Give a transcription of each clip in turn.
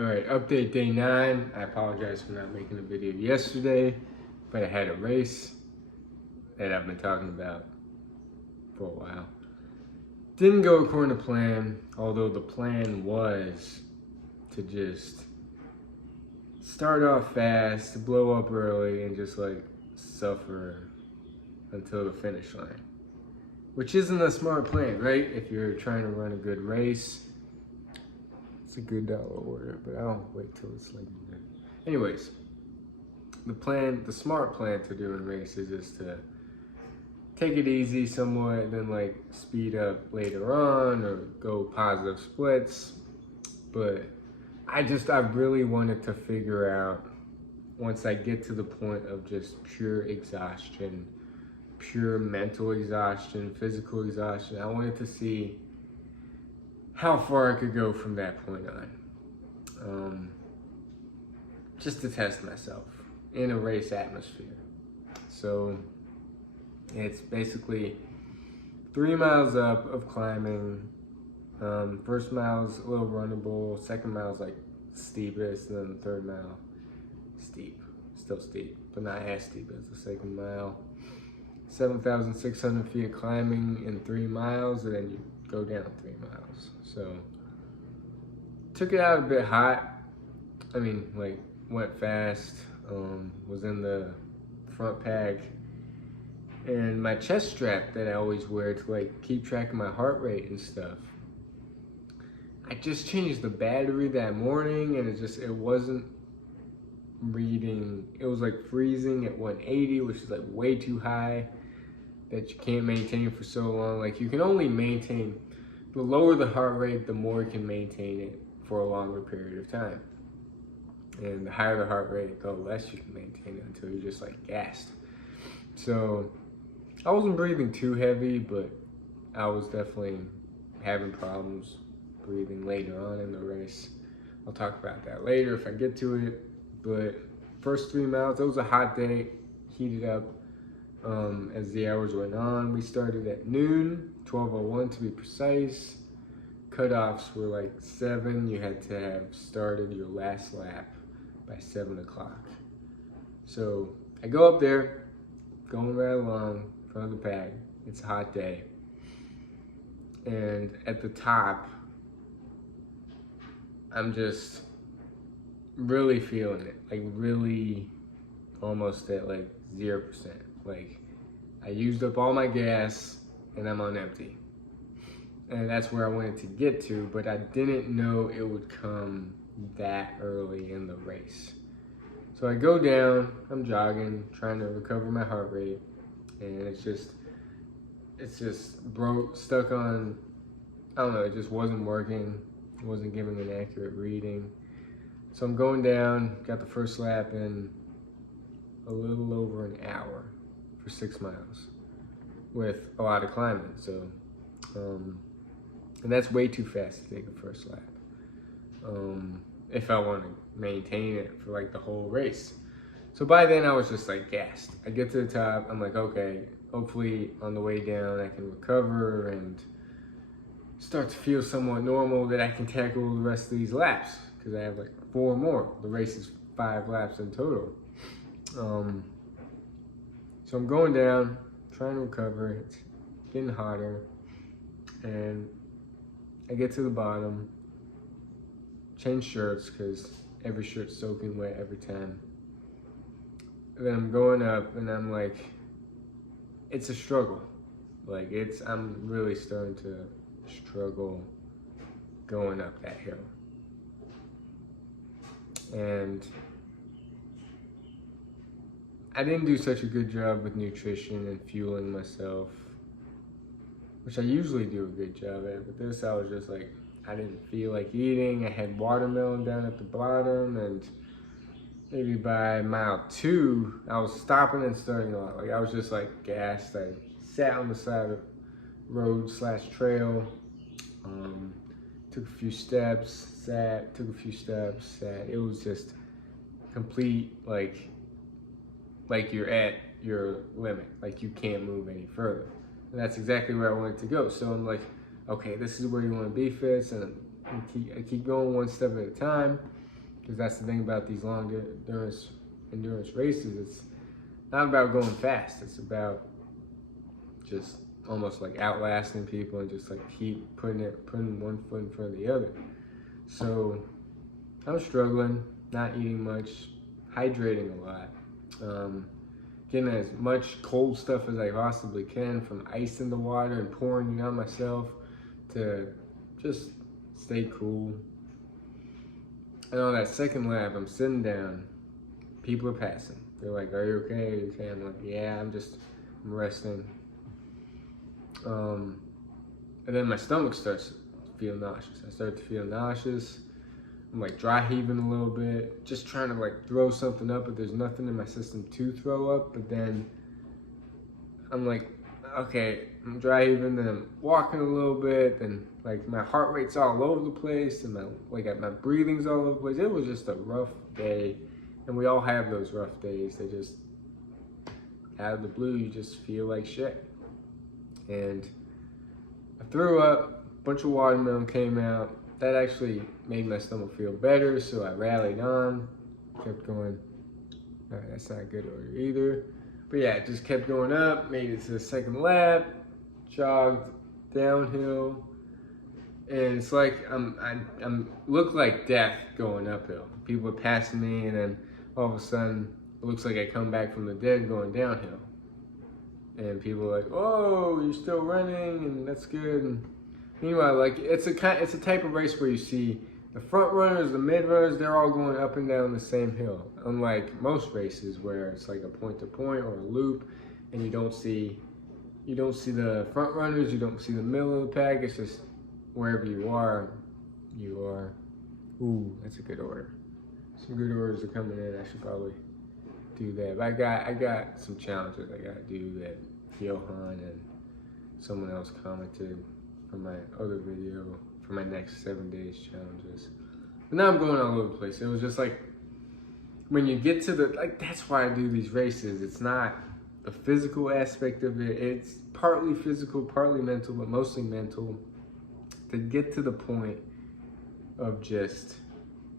All right, update day 9. I apologize for not making a video yesterday, but I had a race that I've been talking about for a while. Didn't go according to plan, although the plan was to just start off fast, to blow up early, and just like suffer until the finish line. Which isn't a smart plan, right? If you're trying to run a good race. It's a good dollar order, but I don't wait till it's like that. Anyways, the smart plan to do in races is to take it easy somewhat, and then like speed up later on or go positive splits. But I really wanted to figure out, once I get to the point of just pure exhaustion, pure mental exhaustion, physical exhaustion, I wanted to see how far I could go from that point on. Just to test myself in a race atmosphere. So it's basically 3 miles up of climbing. First mile's a little runnable, second mile's like steepest, and then the third mile steep, still steep, but not as steep as the second mile. 7,600 feet of climbing in 3 miles, and then you go down 3 miles. So took it out a bit hot. I mean, like went fast. Was in the front pack, and my chest strap that I always wear to like keep track of my heart rate and stuff. I just changed the battery that morning, and it wasn't reading. It was like freezing at 180, which is like way too high, that you can't maintain for so long. Like you can only maintain, the lower the heart rate, the more you can maintain it for a longer period of time. And the higher the heart rate, the less you can maintain it until you're just like gassed. So I wasn't breathing too heavy, but I was definitely having problems breathing later on in the race. I'll talk about that later if I get to it. But first 3 miles, it was a hot day, heated up. As the hours went on, we started at noon, 12:01 to be precise. Cutoffs were like 7. You had to have started your last lap by 7 o'clock. So I go up there, going right along in front of the pack. It's a hot day. And at the top, I'm just really feeling it. Like really almost at like 0%. Like I used up all my gas and I'm on empty. And that's where I wanted to get to, but I didn't know it would come that early in the race. So I go down, I'm jogging, trying to recover my heart rate, and it's just stuck on, I don't know, it just wasn't working. It wasn't giving an accurate reading. So I'm going down, got the first lap in a little over an hour for 6 miles with a lot of climbing. So, and that's way too fast to take a first lap. If I want to maintain it for like the whole race. So by then I was just like gassed. I get to the top, I'm like, okay, hopefully on the way down I can recover and start to feel somewhat normal, that I can tackle the rest of these laps, because I have like 4 more. The race is 5 laps in total. So I'm going down, trying to recover. It's getting hotter, and I get to the bottom, change shirts because every shirt's soaking wet every time. And then I'm going up, and I'm like, it's a struggle. Like I'm really starting to struggle going up that hill. And I didn't do such a good job with nutrition and fueling myself, which I usually do a good job at, but this I was just like, I didn't feel like eating. I had watermelon down at the bottom, and maybe by mile 2, I was stopping and starting a lot. Like I was just like gassed. I sat on the side of the road/trail, took a few steps, sat, took a few steps, sat. It was just complete, like you're at your limit, like you can't move any further. And that's exactly where I wanted to go. So I'm like, okay, this is where you want to be, Fitz, and I keep going one step at a time. Because that's the thing about these long endurance races. It's not about going fast. It's about just almost like outlasting people and just like keep putting one foot in front of the other. So I'm struggling, not eating much, hydrating a lot, getting as much cold stuff as I possibly can, from ice in the water and pouring it on myself to just stay cool. And on that second lap, I'm sitting down, people are passing. They're like, "Are you okay? Are you okay?" I'm like, "Yeah, I'm resting." And then my stomach starts to feel nauseous. I start to feel nauseous. I'm like dry heaving a little bit, just trying to like throw something up, but there's nothing in my system to throw up. But then I'm like, okay, I'm dry heaving, then I'm walking a little bit, and like my heart rate's all over the place, and my breathing's all over the place. It was just a rough day, and we all have those rough days. They just, out of the blue, you just feel like shit. And I threw up, a bunch of watermelon came out. That actually made my stomach feel better, so I rallied on, kept going. All right, that's not a good order either. But yeah, it just kept going up, made it to the second lap, jogged downhill, and it's like I'm look like death going uphill. People are passing me, and then all of a sudden, it looks like I come back from the dead going downhill. And people are like, "Oh, you're still running, and that's good." And meanwhile, like it's a type of race where you see the front runners, the mid runners, they're all going up and down the same hill. Unlike most races where it's like a point to point or a loop, and you don't see the front runners, you don't see the middle of the pack. It's just wherever you are. Ooh, that's a good order. Some good orders are coming in. I should probably do that. But I got some challenges I gotta do that Johan and someone else commented from my other video for my next 7 days challenges. But now I'm going all over the place. It was just like, when you get to that's why I do these races. It's not the physical aspect of it. It's partly physical, partly mental, but mostly mental. To get to the point of just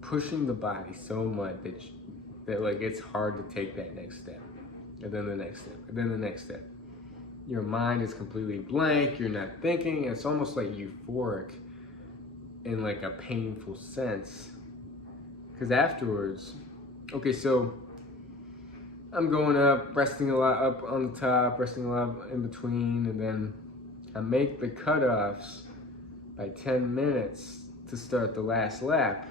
pushing the body so much that like it's hard to take that next step, and then the next step, and then the next step. Your mind is completely blank. You're not thinking. It's almost like euphoric in like a painful sense. Because afterwards, okay, so I'm going up, resting a lot up on the top, resting a lot in between, and then I make the cutoffs by 10 minutes to start the last lap.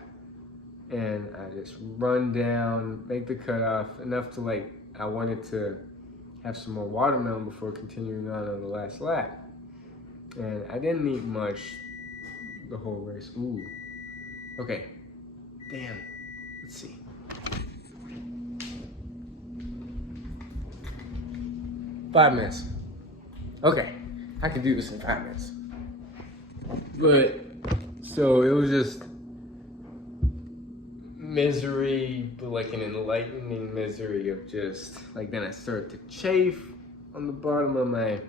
And I just run down, make the cutoff, enough to like, I wanted to have some more watermelon before continuing on the last lap. And I didn't eat much the whole race. Ooh. Okay. Damn. Let's see. Five minutes. Okay. I can do this in 5 minutes. But, so it was just misery, but like an enlightening misery of just like, then I started to chafe on the bottom of my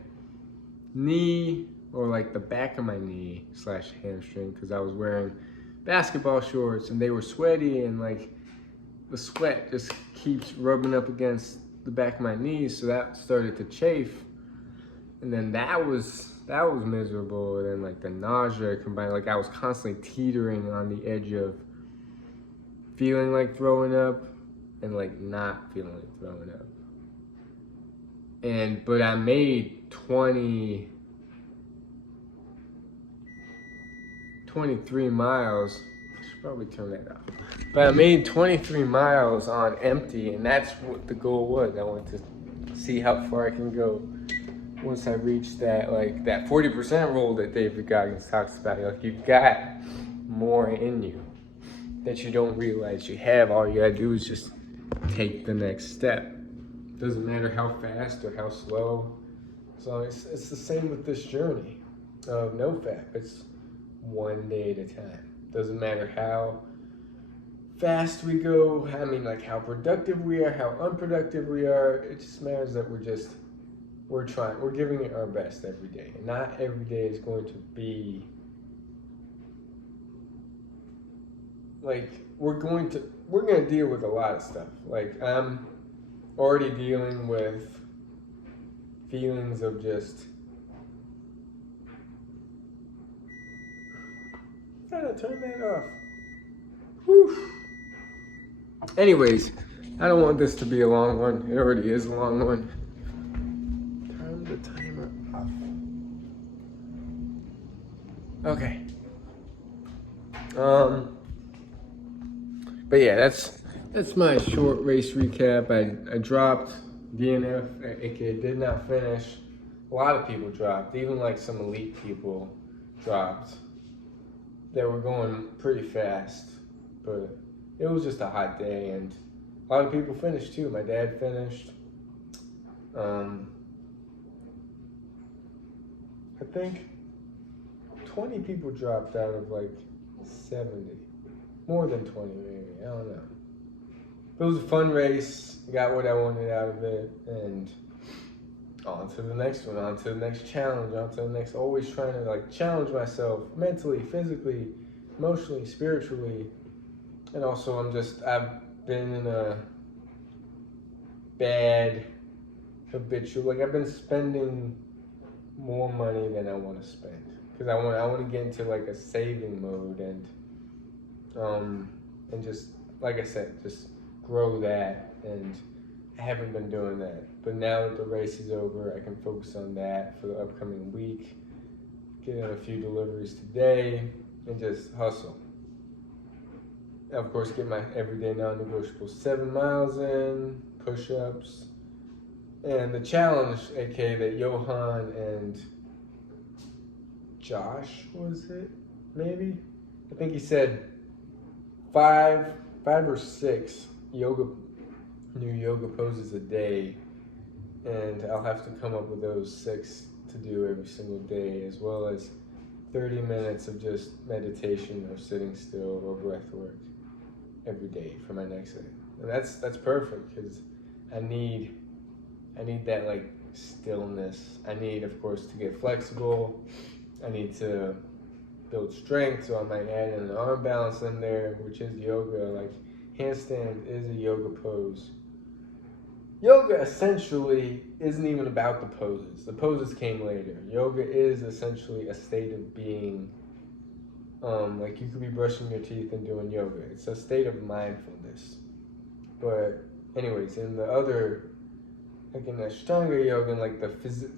knee, or like the back of my knee / hamstring, because I was wearing basketball shorts and they were sweaty, and like the sweat just keeps rubbing up against the back of my knees, so that started to chafe. And then that was miserable. And then like the nausea combined, like I was constantly teetering on the edge of feeling like throwing up and like not feeling like throwing up. But I made 23 miles. I should probably turn that off. But I made 23 miles on empty, and that's what the goal was. I wanted to see how far I can go once I reach that 40% rule that David Goggins talks about. Like, you've got more in you that you don't realize you have. All you gotta do is just take the next step. Doesn't matter how fast or how slow. So it's the same with this journey of NoFap. It's one day at a time. Doesn't matter how fast we go, I mean, like how productive we are, how unproductive we are. It just matters that we're giving it our best every day. And not every day is going to be like we're gonna deal with a lot of stuff. Like I'm already dealing with feelings of just trying to turn that off. Whew. Anyways, I don't want this to be a long one. It already is a long one. Turn the timer off. Okay. But yeah, that's my short race recap. I dropped DNF, aka did not finish. A lot of people dropped, even like some elite people dropped. They were going pretty fast, but it was just a hot day, and a lot of people finished too. My dad finished. I think 20 people dropped out of like 70. More than 20 maybe, I don't know. But it was a fun race, got what I wanted out of it, and on to the next one, on to the next challenge, on to the next, always trying to like challenge myself mentally, physically, emotionally, spiritually. And also I've been in a bad habitual, like I've been spending more money than I want to spend. Because I want to get into like a saving mode and just, like I said, just grow that, and I haven't been doing that. But now that the race is over, I can focus on that for the upcoming week, get in a few deliveries today, and just hustle. Of course, get my everyday non-negotiable 7 miles in, push-ups, and the challenge, aka that Johan and Josh, was it? Maybe? I think he said five or six new yoga poses a day, and I'll have to come up with those 6 to do every single day, as well as 30 minutes of just meditation or sitting still or breath work every day for my next day. And that's perfect, because I need that like stillness. I need, of course, to get flexible. I need to build strength, so I might add in an arm balance in there, which is yoga. Like handstand is a yoga pose. Yoga essentially isn't even about the poses. The poses came later. Yoga is essentially a state of being. Like you could be brushing your teeth and doing yoga. It's a state of mindfulness. But anyways, in the other, like in the Ashtanga yoga and like the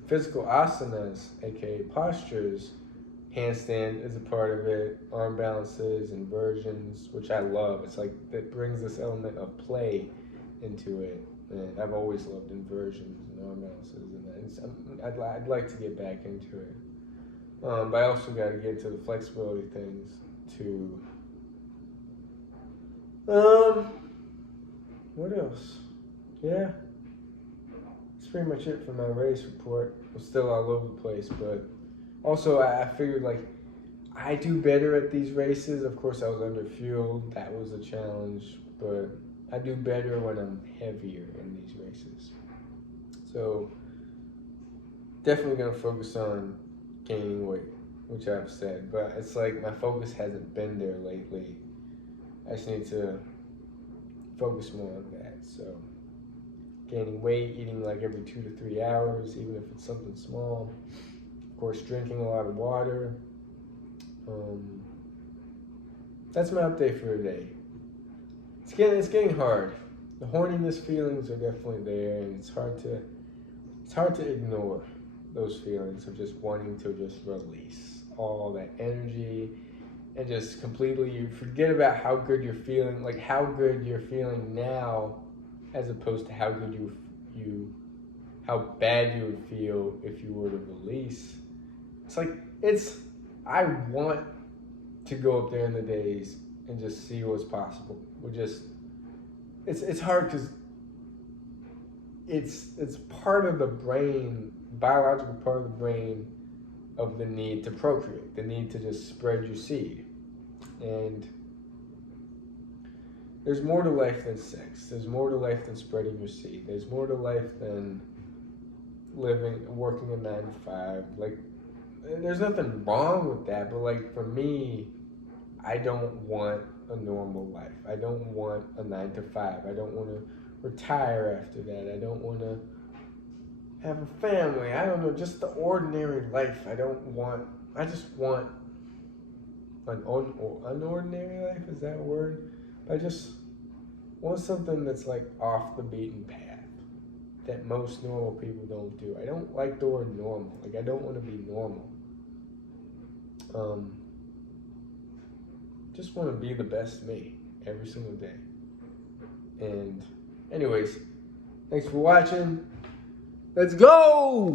physical asanas, aka postures, handstand is a part of it, arm balances, inversions, which I love. It's like, that brings this element of play into it. And I've always loved inversions and arm balances, and I'd like to get back into it. But I also got to get to the flexibility things too. What else? Yeah, that's pretty much it for my race report. I'm still all over the place, but also I figured like I do better at these races. Of course, I was under fueled. That was a challenge, but I do better when I'm heavier in these races. So definitely gonna focus on gaining weight, which I've said, but it's like my focus hasn't been there lately. I just need to focus more on that. So gaining weight, eating like every 2 to 3 hours, even if it's something small. Of course, drinking a lot of water. That's my update for today. It's getting hard. The horniness feelings are definitely there, and it's hard to ignore those feelings of just wanting to just release all that energy and just completely, you forget about how good you're feeling, like how good you're feeling now, as opposed to how good how bad you would feel if you were to release. It's like, I want to go up there in the days and just see what's possible. It's hard because it's part of the brain, biological part of the brain, of the need to procreate, the need to just spread your seed. And there's more to life than sex. There's more to life than spreading your seed. There's more to life than working a 9 to 5. Like, there's nothing wrong with that, but like for me, I don't want a normal life. I don't want a 9 to 5. I don't want to retire after that. I don't want to have a family. I don't know, just the ordinary life. I just want an unordinary life, is that a word? I just want something that's like off the beaten path that most normal people don't do. I don't like the word normal. Like, I don't want to be normal. Just want to be the best me every single day. And anyways, thanks for watching. Let's go!